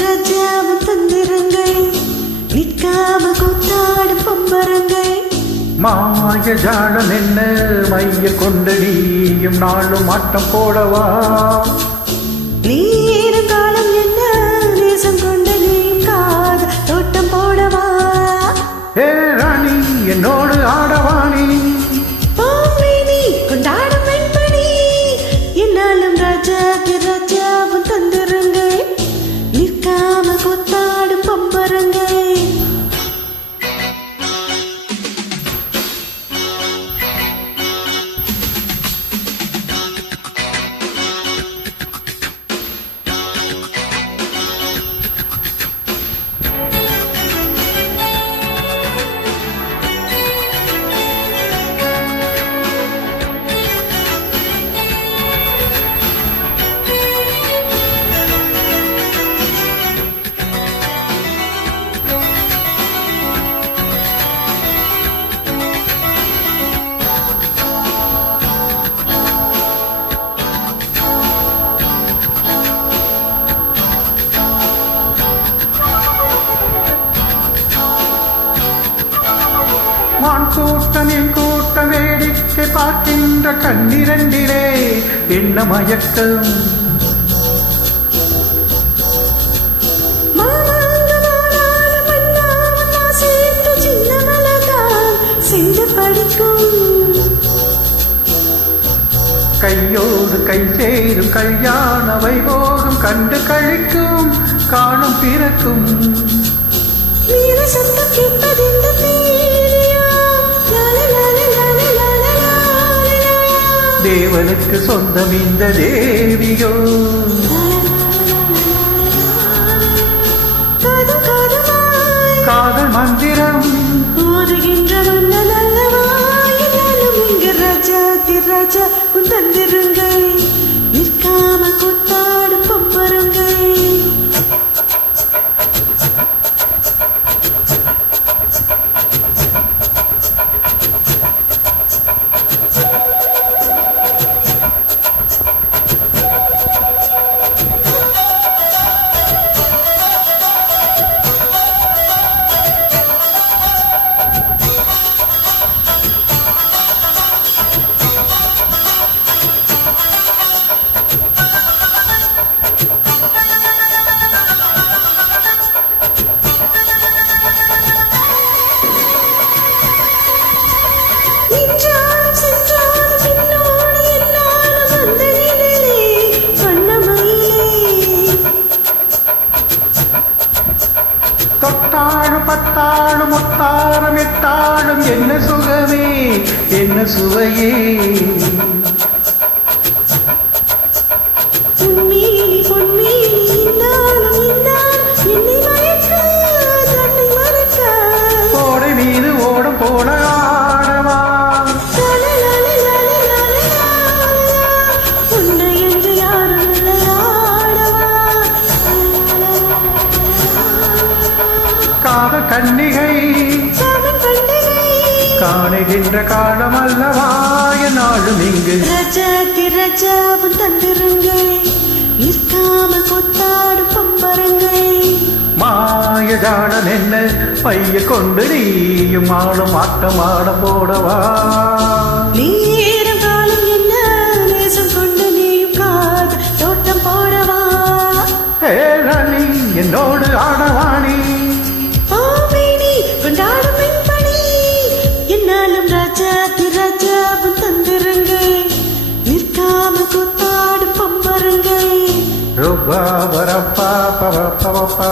ராஜாவும் தந்திரங்கள் நிற்காம கூத்தாடும் பொம்பரங்கள் மாய ஜாலம் என்ன மைய கொண்டு நீயும் நாளும் ஆட்டம் போடவா நீரும் காலம் என்ன நேசம் கொண்டு நீயும் காத தோட்டம் போடவா ஏ ராணி என்னோடு ஆடவாணி நீ கொண்டாடும் வெண்பணி என்னாலும் ராஜாவும் தந்திரங்கள் நிற்காம கூத்தாடும் பொம்பரங்கள் மான் கூட்டம் என் கூட்டம் வேடிக்கை பார்க்கின்ற கண்ணிரண்டிலே என்ன மயக்கம் கையோடு கை சேரும் கல்யாண வைபோகம் கண்டு கழிக்கும் காணும் பிறக்கும் தேவனுக்கு சொந்தம் இந்த தேவியோ காதல் மந்திரம் ராஜா உன் தந்திரங்கள் நிற்காம கூத்தாடும் பொம்பரங்கள் தொட்டாளும் பத்தாளும் முத்தாரம் எட்டாளும் என்ன சுகமே என்ன சுவையே கோடை மீது ஓடும் போல ஆடவா காத கன்னிகை காணுகின்ற காலம் அல்லவா நாளும் இங்கு ராஜாவும் தந்திரங்கள் நிற்காம கொத்தாடும் பம்பரங்கள் மாய ஜாலம் என்ன பைய கொண்டு நீயும் ஆளும் ஆட்டம் ஆட போடவா நீரும் காலம் என்ன நேசம் கொண்டு நீயும் காத தோட்டம் போடவா ஏழனி என்னோடு ஆடவாணி கொண்டாடும் வெண்பணி என்னாலும் ராஜாவும் தந்திரங்கள் நிற்காம கூத்தாடும் பொம்பரங்கள் ரூபா வரப்பா பவப்பா